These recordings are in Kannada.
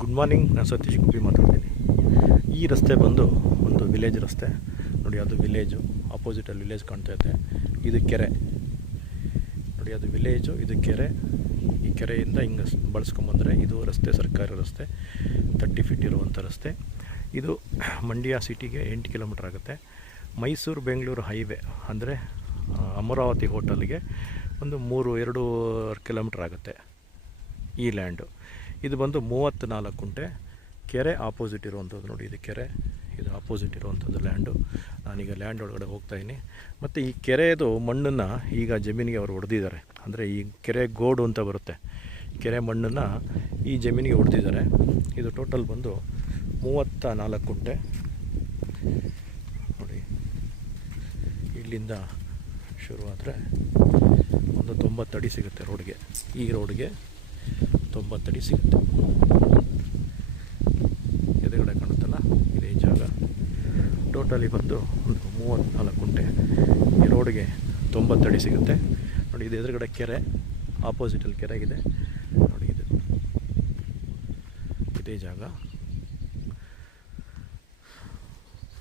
ಗುಡ್ ಮಾರ್ನಿಂಗ್, ನಾನು ಸತೀಶ್ ಗುಬ್ಬಿ ಮಾತಾಡ್ತೀನಿ. ಈ ರಸ್ತೆ ಬಂದು ಒಂದು ವಿಲೇಜ್ ರಸ್ತೆ ನೋಡಿ. ಅದು ವಿಲೇಜು, ಆಪೋಸಿಟಲ್ಲಿ ವಿಲೇಜ್ ಕಾಣ್ತಾಯಿದೆ. ಇದು ಕೆರೆ ನೋಡಿ, ಅದು ವಿಲೇಜು, ಇದು ಕೆರೆ. ಈ ಕೆರೆಯಿಂದ ಹಿಂಗೆ ಬಳಸ್ಕೊಂಬಂದರೆ ಇದು ರಸ್ತೆ, ಸರ್ಕಾರಿ ರಸ್ತೆ, 30 ಫೀಟ್ ಇರುವಂಥ ರಸ್ತೆ. ಇದು ಮಂಡ್ಯ ಸಿಟಿಗೆ 8 ಕಿಲೋಮೀಟ್ರ್ ಆಗುತ್ತೆ. ಮೈಸೂರು ಬೆಂಗಳೂರು ಹೈವೇ ಅಂದರೆ ಅಮರಾವತಿ ಹೋಟೆಲ್ಗೆ ಒಂದು 2 ಕಿಲೋಮೀಟ್ರ್ ಆಗುತ್ತೆ ಈ ಲ್ಯಾಂಡು. ಇದು ಬಂದು 34 ಗುಂಟೆ. ಕೆರೆ ಆಪೋಸಿಟ್ ಇರುವಂಥದ್ದು ನೋಡಿ. ಇದು ಕೆರೆ, ಇದು ಆಪೋಸಿಟ್ ಇರುವಂಥದ್ದು ಲ್ಯಾಂಡು. ನಾನೀಗ ಲ್ಯಾಂಡ್ ಒಳಗಡೆ ಹೋಗ್ತಾಯಿದ್ದೀನಿ. ಮತ್ತು ಈ ಕೆರೆಯದು ಮಣ್ಣನ್ನು ಈಗ ಜಮೀನಿಗೆ ಅವರು ಹೊಡೆದಿದ್ದಾರೆ. ಅಂದರೆ ಈ ಕೆರೆ ಗೋಡು ಅಂತ ಬರುತ್ತೆ, ಕೆರೆ ಮಣ್ಣನ್ನು ಈ ಜಮೀನಿಗೆ ಹೊಡೆದಿದ್ದಾರೆ. ಇದು ಟೋಟಲ್ ಬಂದು 34 ಗುಂಟೆ ನೋಡಿ. ಇಲ್ಲಿಂದ ಶುರುವಾದರೆ ಒಂದು 90 ಅಡಿ ಸಿಗುತ್ತೆ ರೋಡ್ಗೆ. ಈ ರೋಡ್ಗೆ 90 ಅಡಿ ಸಿಗುತ್ತೆ. ಎದುರುಗಡೆ ಕಾಣುತ್ತಲ್ಲ, ಇದೇ ಜಾಗ. ಟೋಟಲಿ ಬಂದು ಒಂದು 34 ಗುಂಟೆ. ಈ ರೋಡ್ಗೆ 90 ಅಡಿ ಸಿಗುತ್ತೆ ನೋಡಿ. ಇದು ಎದುರುಗಡೆ ಕೆರೆ, ಆಪೋಸಿಟಲ್ಲಿ ಕೆರೆಗಿದೆ ನೋಡಿ. ಇದು ಇದೇ ಜಾಗ.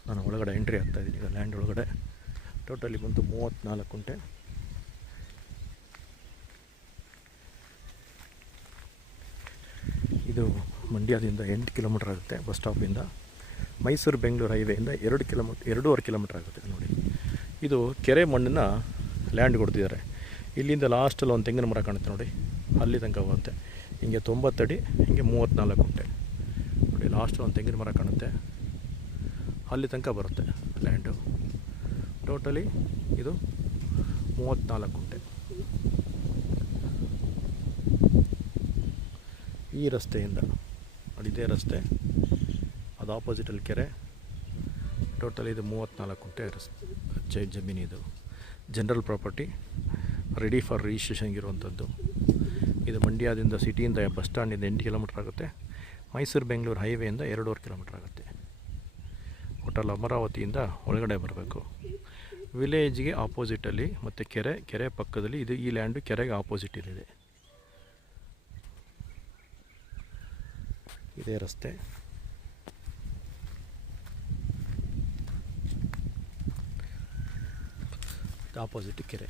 ನಾನು ಒಳಗಡೆ ಎಂಟ್ರಿ ಆಗ್ತಾಯಿದ್ದೀನಿ ಈಗ ಲ್ಯಾಂಡ್ ಒಳಗಡೆ. ಟೋಟಲಿ ಬಂದು 34 ಗುಂಟೆ. ಇದು ಮಂಡ್ಯದಿಂದ 8 ಕಿಲೋಮೀಟ್ರ್ ಆಗುತ್ತೆ ಬಸ್ ಸ್ಟಾಪಿಂದ. ಮೈಸೂರು ಬೆಂಗಳೂರು ಹೈವೇಯಿಂದ 2.5 ಕಿಲೋಮೀಟ್ರ್ ಆಗುತ್ತೆ ನೋಡಿ. ಇದು ಕೆರೆ ಮಣ್ಣನ್ನು ಲ್ಯಾಂಡ್ ಕೊಡ್ತಿದ್ದಾರೆ. ಇಲ್ಲಿಂದ ಲಾಸ್ಟಲ್ಲಿ ಒಂದು ತೆಂಗಿನ ಮರ ಕಾಣುತ್ತೆ ನೋಡಿ, ಅಲ್ಲಿ ತನಕ ಹೋಗುತ್ತೆ. ಹಿಂಗೆ 90 ಅಡಿ, ಹಿಂಗೆ 34 ಗುಂಟೆ ನೋಡಿ. ಲಾಸ್ಟಲ್ಲಿ ಒಂದು ತೆಂಗಿನ ಮರ ಕಾಣುತ್ತೆ, ಅಲ್ಲಿ ತನಕ ಬರುತ್ತೆ ಲ್ಯಾಂಡು. ಟೋಟಲಿ ಇದು 34 ಗುಂಟೆ. ಈ ರಸ್ತೆಯಿಂದ ನೋಡಿ, ಇದೇ ರಸ್ತೆ, ಅದು ಆಪೋಸಿಟಲ್ಲಿ ಕೆರೆ. ಟೋಟಲ್ ಇದು 34 ಗುಂಟೆ ರಸ್ತೆ ಜಮೀನು. ಇದು ಜನರಲ್ ಪ್ರಾಪರ್ಟಿ, ರೆಡಿ ಫಾರ್ ರಿಜಿಸ್ಟ್ರೇಷನ್ಗೆ ಇರುವಂಥದ್ದು. ಇದು ಮಂಡ್ಯದಿಂದ ಸಿಟಿಯಿಂದ ಬಸ್ ಸ್ಟ್ಯಾಂಡಿಂದ 8 ಕಿಲೋಮೀಟ್ರ್ ಆಗುತ್ತೆ. ಮೈಸೂರು ಬೆಂಗಳೂರು ಹೈವೇಯಿಂದ 2.5 ಕಿಲೋಮೀಟ್ರ್ ಆಗುತ್ತೆ. ಹೋಟೆಲ್ ಅಮರಾವತಿಯಿಂದ ಒಳಗಡೆ ಬರಬೇಕು. ವಿಲೇಜ್ಗೆ ಆಪೋಸಿಟಲ್ಲಿ ಮತ್ತು ಕೆರೆ ಪಕ್ಕದಲ್ಲಿ ಇದು. ಈ ಲ್ಯಾಂಡು ಕೆರೆಗೆ ಆಪೋಸಿಟ್ ಇದೆ. ಇದೇ ರಸ್ತೆ. ಆಪೋಸಿಟ್ ಕೆರೆ.